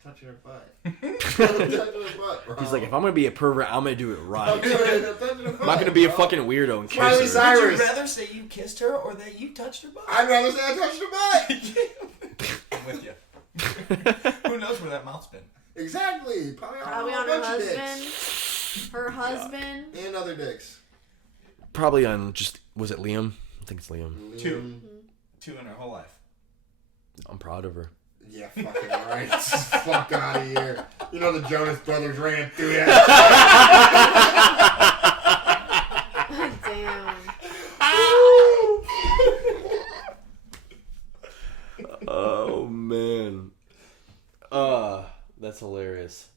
I'm touching her butt. I'm touching her butt, bro. He's like, if I'm gonna be a pervert, I'm gonna do it I'm right. touching her butt, I'm not gonna be a bro. fucking weirdo and Miley kiss her. Cyrus. Would you rather say you kissed her or that you touched her butt? I'd rather say I touched her butt. I'm with you. Who knows where that mouth's been? Exactly. Probably Probably on on a her bunch of husband. dicks. Her husband. And other dicks. Probably on just, was it Liam? I think it's Liam. Two in her whole life. I'm proud of her. Yeah, fucking right. Fuck out of here. You know the Jonas Brothers ran through that. Damn. Oh man. That's hilarious.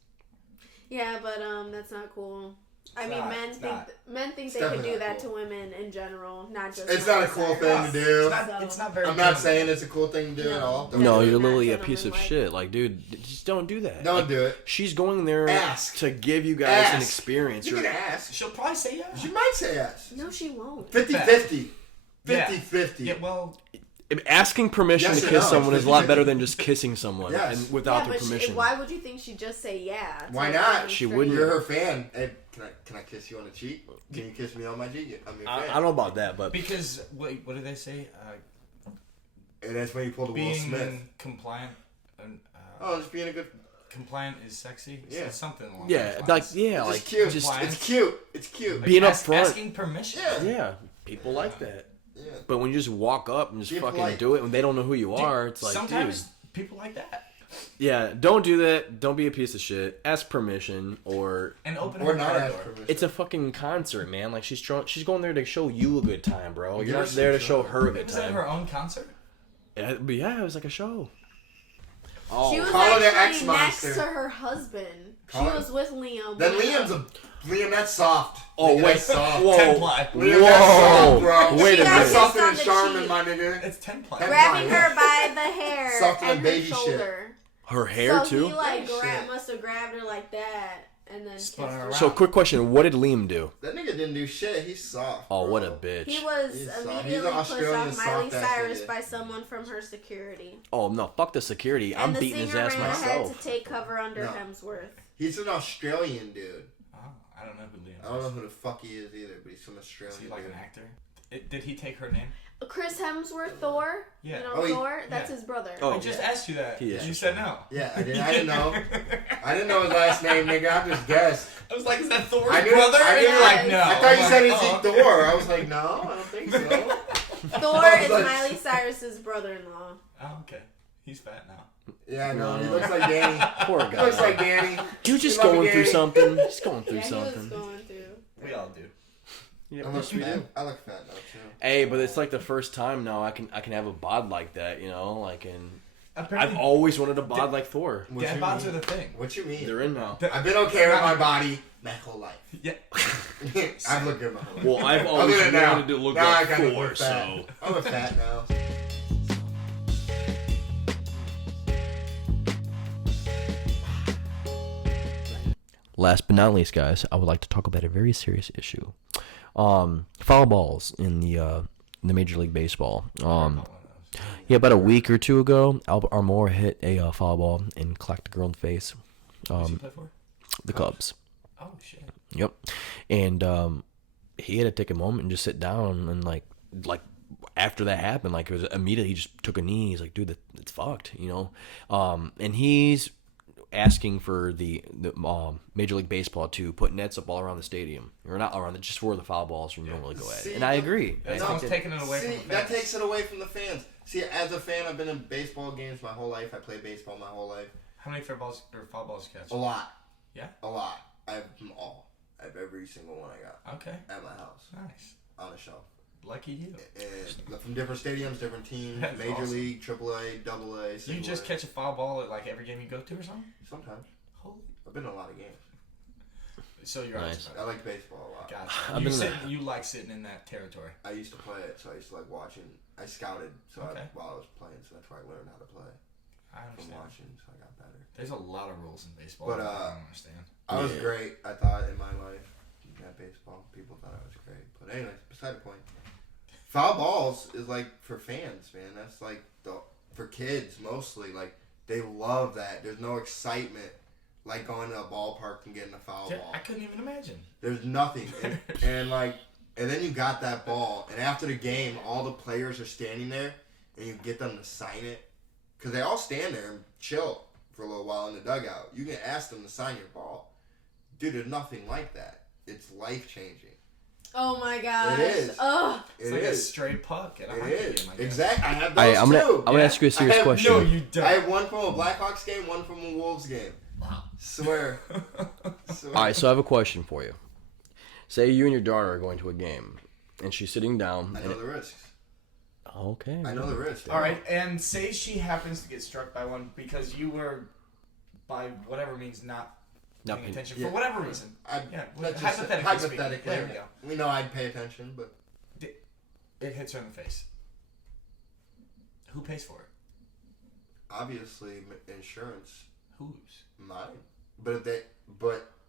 Yeah, but that's not cool. I It's mean, not, men it's think not. men think It's they can definitely do not that cool. to women in general, not just. It's not a Miley cool Cyrus. thing to do. It's not very. I'm not saying it's a cool thing to do at No. all. Yeah. No, Definitely you're not literally a gentlemen piece of like- shit. Like, dude, just don't do that. Don't Like, do it. She's going there Ask. to give you guys an Ask. experience. You You're- can ask. She'll probably say yes. She might say yes. No, she won't. 50-50. Yeah. 50-50. Yeah, well, Asking permission Yes to or kiss no, someone it's is a lot 50-50. better than just kissing someone Yes. and without Yeah, their but permission. why would you think she'd just say yeah? to Why a not? random She stranger? wouldn't. You're her fan. Hey, can I kiss you on the cheek? Can you kiss me on my cheek? I'm your I fan. don't know about that, but because wait, what do they say? And that's when you pull the Will Being Smith. compliant. And, Oh, just being a good. compliant is sexy. Yeah. So something along yeah, those like lines. yeah, It's like just cute. just Compliance. It's cute. It's cute. Being upfront. asking permission. Yeah. yeah, people like that. Yeah. But when you just walk up and just Be fucking polite. do it when they don't know who you Dude, are, it's like, sometimes dude, people like that. yeah, don't do that. Don't be a piece of shit. Ask permission, or And open Or her not car ask door. permission. it's a fucking concert, man. Like she's going there to show you a good time, bro. You're Give not her some there to joy. show her a good Was that time. her own concert? Yeah, but yeah, it was like a show. Oh, She was Call it an actually next ex-monster. to her husband. Call She it- was with Liam. Then Liam, that's soft. Oh, Nigga, wait. that's soft. Whoa. 10 ply. Liam, that's soft, Whoa. bro. Wait a got minute. kissed Softer on than the Charmin, cheek. my nigga. It's 10 ply. Ten- grabbing ply, her by the hair Softer than and her baby shit. shoulder. her hair so too. he like Oh, shit. must have grabbed her like that and then kissed Spun her her. around. So, quick question: what did Liam do? That nigga didn't do shit. He's soft. Oh, bro. what a bitch! He was He's soft. He's an immediately pushed Australian off Miley soft-ass Cyrus nigga. by someone from her security. Oh no, fuck the security! I'm And the beating his singer ass ran ahead myself. to take cover under No. Hemsworth. He's an Australian dude. Oh, I don't know who Liam is. I don't know who the fuck he is either, but he's from Is Australia. he like dude. an actor? Did he take her name? Chris Hemsworth, Thor. Yeah. You know Oh, Thor? That's yeah. his brother. Oh, I just asked you that. He is You said no. Yeah, I didn't know. I didn't know his last name, nigga. I just guessed. I was like, is that Thor's I knew- brother? I and knew- you're like, no. I thought you I'm said like, it's oh, he okay. Thor. I was like, no, I don't think so. Thor I was is like- Miley Cyrus's brother-in-law. Oh, okay. He's fat now. Yeah, I know. He looks like Danny. Poor He guy. looks like Danny. You just You love going me, through Danny. something. Just going through Yeah, he was something. going through. We all do. Yeah, I look fat. I look fat now too. Hey, but it's like the first time now I can have a bod like that, you know, like and I've Apparently, always wanted a bod like Thor. What dad you bods mean? are the thing. What you mean? They're in now. I've been okay with my body my whole life. Yeah. I've looked good my whole life. Well, I've always Look at it now. wanted to look Now like I kinda Thor, look fat. so. I'm a fat now. Last but not least, guys, I would like to talk about a very serious issue. Foul balls in the Major League Baseball. Yeah, about a week or two ago, Albert Almora hit a foul ball and clacked a girl in the face. Who's he play for? The Cubs. Oh shit. Yep. And he had to take a moment and just sit down and like after that happened, like it was immediately he just took a knee. He's like, dude, it's fucked, you know. And he's asking for the Major League Baseball to put nets up all around the stadium, or not around, just where the foul balls normally go at. And I agree. That's taking it away from the fans. That takes it away from the fans. See, as a fan, I've been in baseball games my whole life. I played baseball my whole life. How many fair balls or foul balls you catch? A lot. Yeah? A lot. I have them all. I have every single one I got. Okay. At my house. Nice. On a shelf. Lucky you. And from different stadiums, different teams. That's Major awesome. League, AA, AA, You just catch a foul ball at like every game you go to or something? Sometimes. Holy. I've been in a lot of games. So you're Nice. I like baseball a lot. Gotcha. You like sitting in that territory. I used to play it, so I used to like watching. I scouted Okay. while I was playing, so that's why I learned how to play I from understand. watching, so I got better. There's a lot of rules in baseball. But, that I don't understand. I was Yeah. great, I thought, in my life at baseball. People thought I was great. But anyways, beside the point. Foul balls is like for fans, man. That's like for kids mostly. Like they love that. There's no excitement like going to a ballpark and getting a foul ball. I couldn't even imagine. There's nothing. And then you got that ball, and after the game, all the players are standing there, and you get them to sign it. Because they all stand there and chill for a little while in the dugout. You can ask them to sign your ball. Dude, there's nothing like that. It's life-changing. Oh my gosh. It is. Ugh. It's like a straight puck at a hockey game, I guess. Exactly. I have those I'm too. gonna ask you a serious question. No, you don't. I have one from a Blackhawks game, one from a Wolves game. Wow. Swear. All right, so I have a question for you. Say you and your daughter are going to a game, and she's sitting down. I know the risks. Okay. I know the risks. All right, and say she happens to get struck by one because you were, by whatever means, not paying attention for whatever reason. Hypothetically. There we go. We know I'd pay attention, but it hits her in the face. Who pays for it? obviously insurance. Whose? Mine. But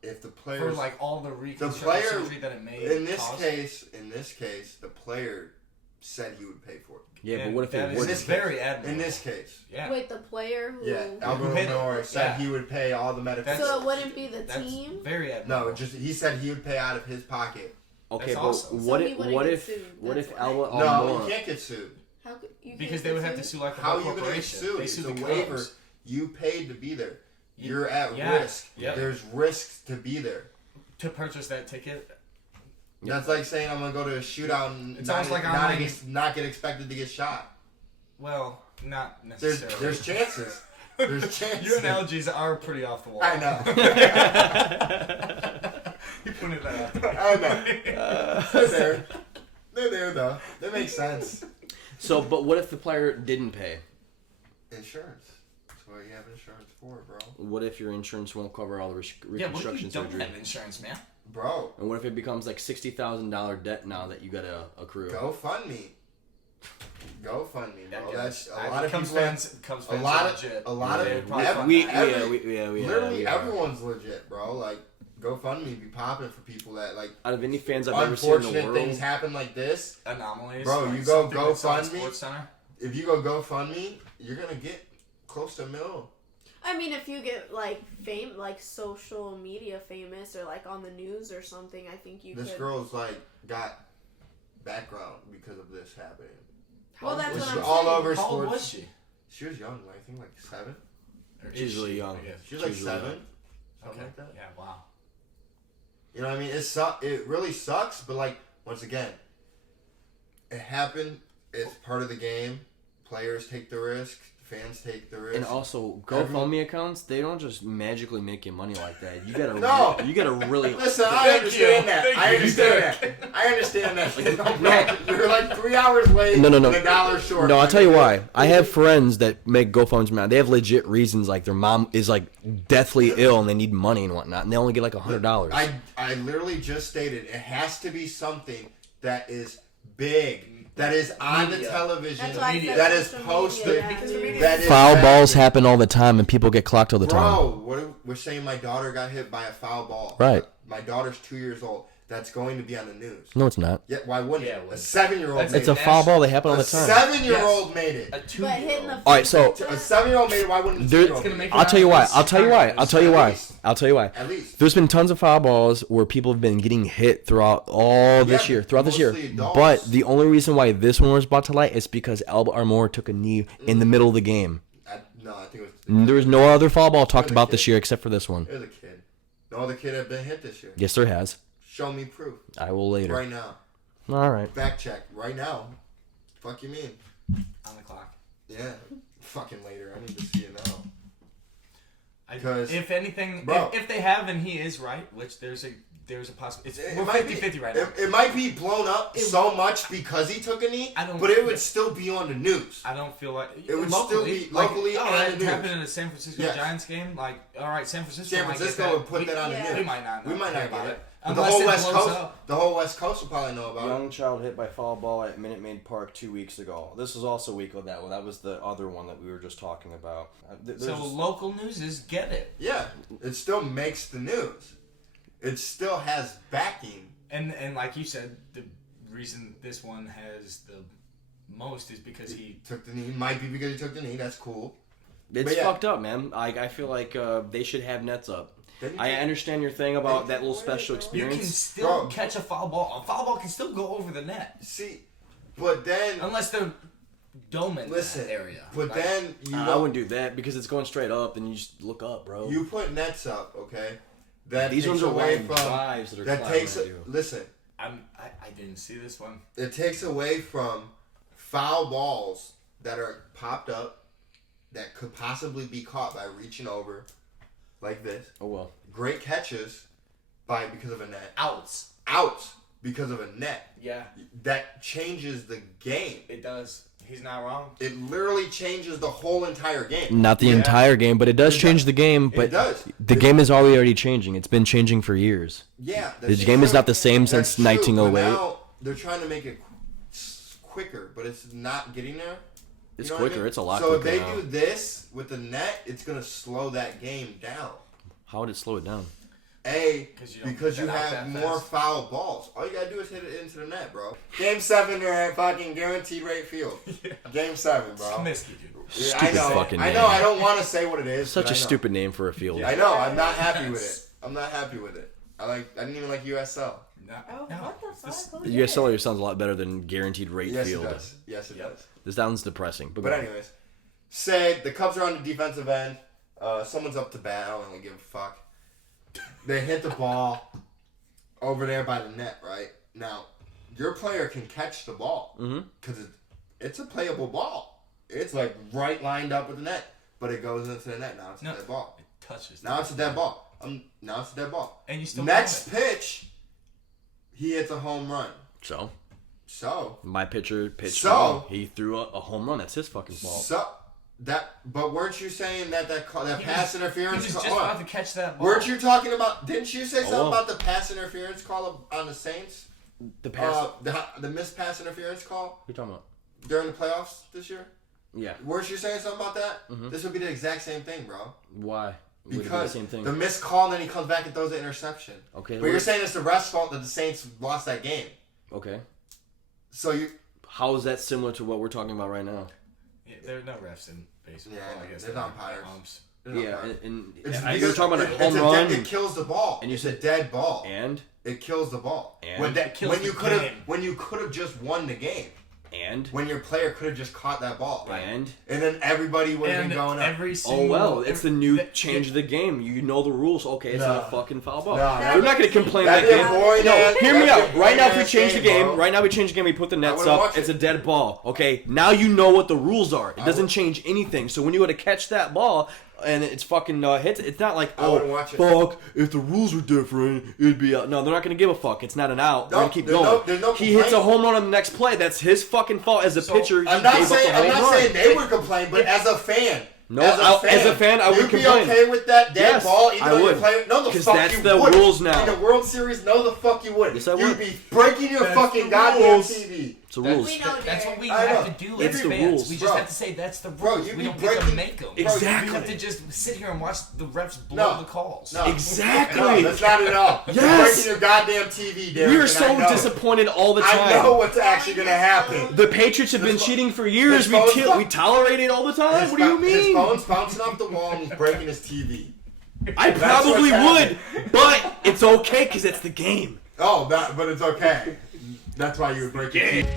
if the players For like all the reconstruction surgery that it made. in this case, the player said he would pay for it. Yeah, And but what if that it is wouldn't? very admirable. In this case. Yeah. Wait, the player who... Yeah, Albert paid it. Miller said Yeah. he would pay all the medical. So it wouldn't be the That's team? very admirable. No, just he said he would pay out of his pocket. Okay, That's but awesome. what So he if wouldn't what get if sued, what if that's why. Alba No, Almora? you can't get sued. How could you Because can't they get would have to sued? sue like the How whole are you going to get corporation. sued? They It's sued a the waiver. Cubs. You paid to be there. You- You're at yeah, risk. yeah. There's risks to be there. To purchase that ticket. That's like saying I'm going to go to a shootout and It's not, almost like not, online. not get expected to get shot. Not necessarily. There's chances. There's chances. Your analogies are pretty off the wall. I know. You pointed that out. There. I know. They're there. They're there, though. That makes sense. So, but what if the player didn't pay? Insurance. That's what you have insurance for, bro. What if your insurance won't cover all the Yeah, what if reconstruction you don't surgery? have insurance, man? Bro, And what if it becomes like $60,000 debt now that you got to accrue? go fund me. Go fund me, bro. Yeah, That's a lot of Cubs people. fans a lot are of legit. a lot They of probably fund We that. literally we are. everyone's legit, bro. Like GoFundMe be popping for people that like Out of any fans I've ever seen in the unfortunate world, things happen like this. anomalies. Bro, like you go something that's on GoFundMe. SportsCenter. If you go GoFundMe, you're gonna get close to $1 million. I mean, if you get like social media famous or like on the news or something, I think you This could. girl's like got background because of this happening. Well, that's This what is I'm all saying. over How old sports. was she? She was young, I think like 7. Or She's is really she, young. I guess? She was like She's really 7. young. Something Okay. like that. Yeah. Wow. You know what I mean? It really sucks, but like once again, it happened. It's part of the game. Players take the risk. Fans take the risk. And also, GoFundMe accounts, they don't just magically make you money like that. You gotta, No. you gotta really. Listen, I understand that. I understand that. You're like 3 hours late. No. And $1 short. No, I'll tell you why. I have friends that make GoFundMe. Man, they have legit reasons, like their mom is like deathly ill and they need money and whatnot, and they only get like $100. I literally just stated it has to be something that is big. That is on the television. That is posted. That is Foul balls happen all the time, and people get clocked all the time. Bro, we're saying my daughter got hit by a foul ball. Right. My daughter's 2 years old. That's going to be on the news. No, it's not. Yeah, why wouldn't it? A 7-year-old made it. It's a foul ball. They happen all the time. A 7-year-old made it. A 2-year-old. All right, so A 7-year-old made it. Why wouldn't a 2-year-old make it? I'll tell you why. I'll tell you why. At least. There's been tons of foul balls where people have been getting hit throughout this year. Adults. But the only reason why this one was brought to light is because Alba Armour took a knee in the middle of the game. I think it was. There was no other foul ball talked about this year except for this one. There's a kid. No other kid have been hit this year. Yes, there has. Show me proof. I will later. Right now. All right. Fact check. Right now. Fuck you mean? On the clock. Yeah. Fucking later. I need to see it now. Because if anything, bro, if they have and he is right, which there's a possibility. We're 50-50 right now. It might be blown up so much because he took a knee, but it would still be on the news. I don't feel like it would still be locally on the it news. happened in the San Francisco Giants game. Like, all right, San Francisco would put that on the news. We might not. We might not about get it. But the whole West Coast will probably know about it. Young child hit by foul ball at Minute Maid Park 2 weeks ago. This was also a week of that one. That was the other one that we were just talking about. So local news is get it. Yeah, it still makes the news. It still has backing. And like you said, the reason this one has the most is because he took the knee. Might be because he took the knee. That's cool. It's fucked up, man. I feel like they should have nets up. I understand your thing about that little special experience. You can still catch a foul ball. A foul ball can still go over the net. See, but then unless they're doming that area. But then I wouldn't do that because it's going straight up, and you just look up, bro. You put nets up, okay? That these takes ones are away from drives that are that takes. Listen, I didn't see this one. It takes away from foul balls that are popped up that could possibly be caught by reaching over. Like this. Oh well. Great catches because of a net. Outs because of a net. Yeah. That changes the game. It does. He's not wrong. It literally changes the whole entire game. Not the entire game, but it does change the game. But it does. The game is already changing. It's been changing for years. Yeah. The game is not the same since 1908. Now they're trying to make it quicker, but it's not getting there. It's quicker. I mean? It's a lot quicker. So if they do this with the net, it's going to slow that game down. How would it slow it down? Because you have more foul balls. All you got to do is hit it into the net, bro. Game 7, they're at fucking guaranteed rate field. Yeah. Game 7, bro. Stupid fucking name. I know. I don't want to say what it is. Such a stupid name for a field. I know. I'm not happy with it. I didn't even like USL. What the fuck? USL sounds a lot better than guaranteed rate field. Yes, it does. This sounds depressing. But anyways, say the Cubs are on the defensive end. Someone's up to bat. I don't really give a fuck. They hit the ball over there by the net, right? Now, your player can catch the ball because it's a playable ball. It's like right lined up with the net, but it goes into the net. Now it's a dead ball. It touches. Now it's a dead ball. Now it's a dead ball. And you still next pitch, he hits a home run. So my pitcher pitched. He threw a home run. That's his fucking fault. But weren't you saying that pass interference? He was just about to catch that ball. Weren't you talking about? Didn't you say something about the pass interference call on the Saints? The pass. The missed pass interference call. What are you talking about? During the playoffs this year. Yeah. Weren't you saying something about that? Mm-hmm. This would be the exact same thing, bro. Why? Because the same thing? The missed call, and then he comes back and throws an interception. Okay. But you're saying it's the ref's fault that the Saints lost that game. Okay. So how is that similar to what we're talking about right now? Yeah, there are no refs in baseball. Yeah, I guess there's umpires. You're talking about a home run. It kills the ball. And you said dead ball. And it kills the ball. And when you could have just won the game. And when your player could have just caught that ball. And then everybody would have been going up. It's the new change of the game. You know the rules. Okay, it's not a fucking foul ball. No, They're not going to complain that'd that be a game. boring No, ass- hear me that'd out. be a Right now, if we boring change the ass game, bro. right now we change the game, we put the nets wouldn't up, watch it's it. a dead ball. Okay, now you know what the rules are. It doesn't change anything. So when you go to catch that ball, and it's fucking hits. It's not like, I wouldn't watch it. fuck, if the rules were different, it'd be out. No, they're not going to give a fuck. It's not an out. They're going to keep going. There's no He hits a complaint. home run on the next play. That's his fucking fault as a pitcher. He I'm not gave up the saying home run. they would complain, but as a fan. No, as a fan, I would you'd be complain. okay with that dead Yes, ball, even I though would. you're playing. No, the 'Cause fuck that's you the wouldn't. rules now. In the World Series, no, the fuck you wouldn't. Yes, I You'd would. be breaking your That's fucking the goddamn rules. TV. It's the rules. We know, That's what we I have know. to do It's as the fans. rules. We just Bro. have to say that's the Bro, rules. you We be don't get to breaking- make them. Exactly. We have to just sit here and watch the refs blow the calls. No. Exactly. No, that's not at all. You're Yes. breaking your goddamn TV, Derek. We are and so I know. disappointed all the time. I know what's actually going to happen. The Patriots have been His pho- cheating for years. his phone's We tolerate it all the time. His What do you phone- His mean? phone's bouncing off the wall and he's breaking his TV. I That's probably what's would, but it's okay because it's the game. Oh, but it's okay. That's why you would break your TV.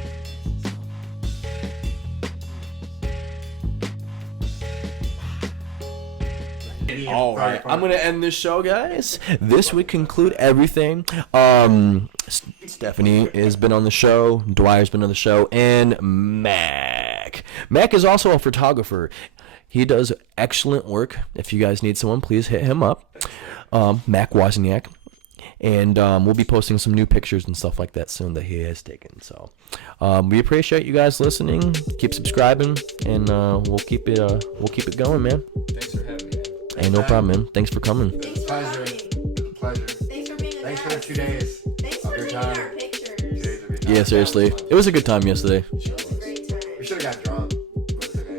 All right, I'm gonna end this show, guys. This would conclude everything. Stephanie has been on the show, Dwyer's been on the show, and Mac. Mac is also a photographer. He does excellent work. If you guys need someone, please hit him up. Mac Wozniak. And we'll be posting some new pictures and stuff like that soon that he has taken. So we appreciate you guys listening. Keep subscribing, and we'll keep it going, man. Thanks for having me. Hey, no problem, man. Thanks for coming. Thanks for Pleasure. coming. It's a pleasure. Thanks for being a Thanks for guest. the 2 days. Thanks of for your taking time. our pictures. 2 days of your time. Yeah, seriously. It was a good time yesterday. It was a great time. We should have got drunk. But it's okay.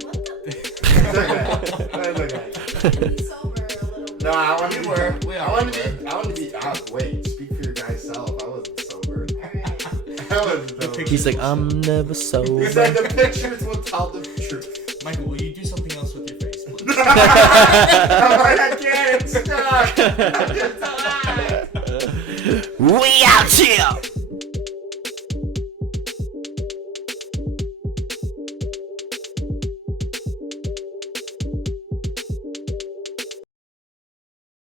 What the? It's okay. It's okay. Be sober a little bit. No, I wanted to be. We I all wanted to be. Wait, speak for your guys' self. I wasn't sober. I wasn't sober. He's like, I'm never He sober. said the pictures will tell the truth. Michael, will you do something else with your face, please? I'm like, I can't. It's stuck. I'm just alive. We out here.